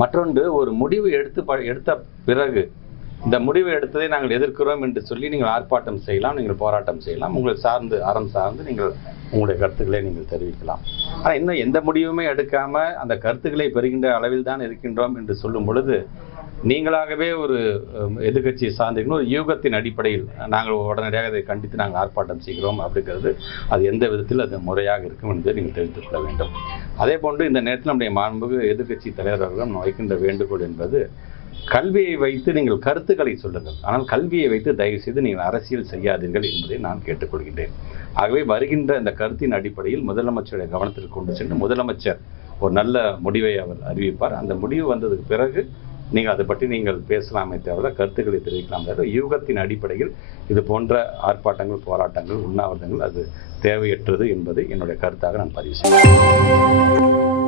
மற்றொன்று, ஒரு முடிவு எடுத்த பிறகு இந்த முடிவை எடுத்ததை நாங்கள் எதிர்க்கிறோம் என்று சொல்லி நீங்கள் ஆர்ப்பாட்டம் செய்யலாம், நீங்கள் போராட்டம் செய்யலாம், உங்களை சார்ந்து அறம் சார்ந்து நீங்கள் உங்களுடைய கருத்துக்களை நீங்கள் தெரிவிக்கலாம். ஆனால் இன்னும் எந்த முடிவுமே எடுக்காம அந்த கருத்துக்களை பெறுகின்ற அளவில் தான் இருக்கின்றோம் என்று சொல்லும் பொழுது, நீங்களாகவே ஒரு எதிர்கட்சியை சார்ந்தீங்கன்னா ஒரு யூகத்தின் அடிப்படையில் நாங்கள் உடனடியாக அதை கண்டித்து நாங்கள் ஆர்ப்பாட்டம் செய்கிறோம் அப்படிங்கிறது அது எந்த விதத்தில் அது முறையாக இருக்கும் என்பதை நீங்கள் தெரிவித்துக் கொள்ள வேண்டும். அதே போன்று இந்த நேரத்தில் நம்முடைய மாண்புமிகு எதிர்கட்சி தலைவர் அவர்கள் வைக்கின்ற வேண்டுகோள் என்பது, கல்வியை வைத்து நீங்கள் கருத்துக்களை சொல்லுங்கள், ஆனால் கல்வியை வைத்து தயவு செய்து நீங்கள் அரசியல் செய்யாதீர்கள் என்பதை நான் கேட்டுக்கொள்கின்றேன். ஆகவே வருகின்ற இந்த கருத்தின் அடிப்படையில் முதலமைச்சருடைய கவனத்திற்கு கொண்டு சென்று முதலமைச்சர் ஒரு நல்ல முடிவை அவர் அறிவிப்பார். அந்த முடிவு வந்ததுக்கு பிறகு நீங்கள் அதை பற்றி நீங்கள் பேசலாமே தவிர கருத்துக்களை தெரிவிக்கலாம் தவிர யூகத்தின் அடிப்படையில் இது போன்ற ஆர்ப்பாட்டங்கள், போராட்டங்கள், உண்ணாவிரதங்கள் அது தேவையற்றது என்பதை என்னுடைய கருத்தாக நான் பதிவு செய்கிறேன்.